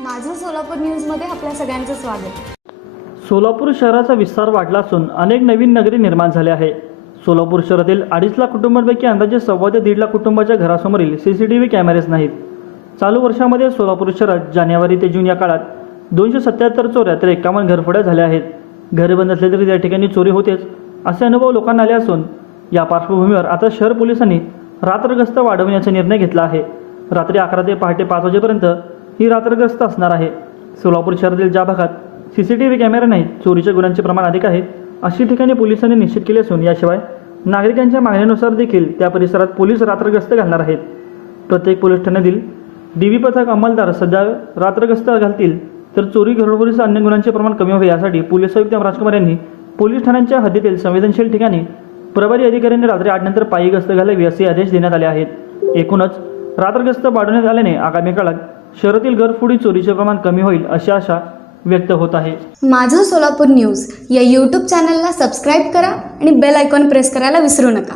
माझं सोलापूर न्यूजमध्ये आपल्या सगळ्यांचं स्वागत. सोलापूर शहराचा विस्तार वाढला असून अनेक नवीन नगरी निर्माण झाल्या आहे. सोलापूर शहरातील अडीच लाख कुटुंबांपैकी अंदाजे सव्वा ते दीड लाख कुटुंबाच्या घरासमोरील C C T V cameras नाहीत. चालू वर्षामध्ये सोलापूर शहरात जानेवारी ते जून या काळात दोनशे सत्याहत्तर चोऱ्या तर एकावन्न घरफोड्या झाल्या आहेत. घरे बंद असले तरी त्या ठिकाणी चोरी होतेच असे अनुभव लोकांना आले असून या पार्श्वभूमीवर आता शहर पोलिसांनी रात्रगस्त वाढवण्याचा निर्णय घेतला आहे. रात्री अकरा ते पहाटे पाच वाजेपर्यंत ही रात्रग्रस्त असणार आहे. सोलापूर शहरातील ज्या भागात सी सी टी व्ही कॅमेरे नाहीत चोरीच्या गुन्ह्यांचे प्रमाण अधिक आहे अशी ठिकाणी पोलिसांनी निश्चित केले असून याशिवाय नागरिकांच्या मागणीनुसार देखील त्या परिसरात पोलीस रात्रग्रस्त घालणार आहेत. प्रत्येक पोलीस ठाण्यातील डी व्ही पथक अंमलदार सध्या रात्रगस्त घालतील तर चोरी घरोघरीसह अन्य गुन्ह्यांचे प्रमाण कमी व्हावे यासाठी पोलीस आयुक्त राजकुमार यांनी पोलीस ठाण्यांच्या हद्दीतील संवेदनशील ठिकाणी प्रभारी अधिकाऱ्यांनी रात्री आठ नंतर पायी गस्त घालावी असे आदेश देण्यात आले आहेत. एकूणच रात्रग्रस्त वाढवण्यात आल्याने आगामी काळात शहरातील घरफोडी चोरीचे प्रमाण कमी होईल अशी आशा व्यक्त होत आहे. माझं सोलापूर न्यूज या यूट्यूब चॅनलला सबस्क्राईब करा आणि बेल आयकॉन प्रेस करायला विसरू नका.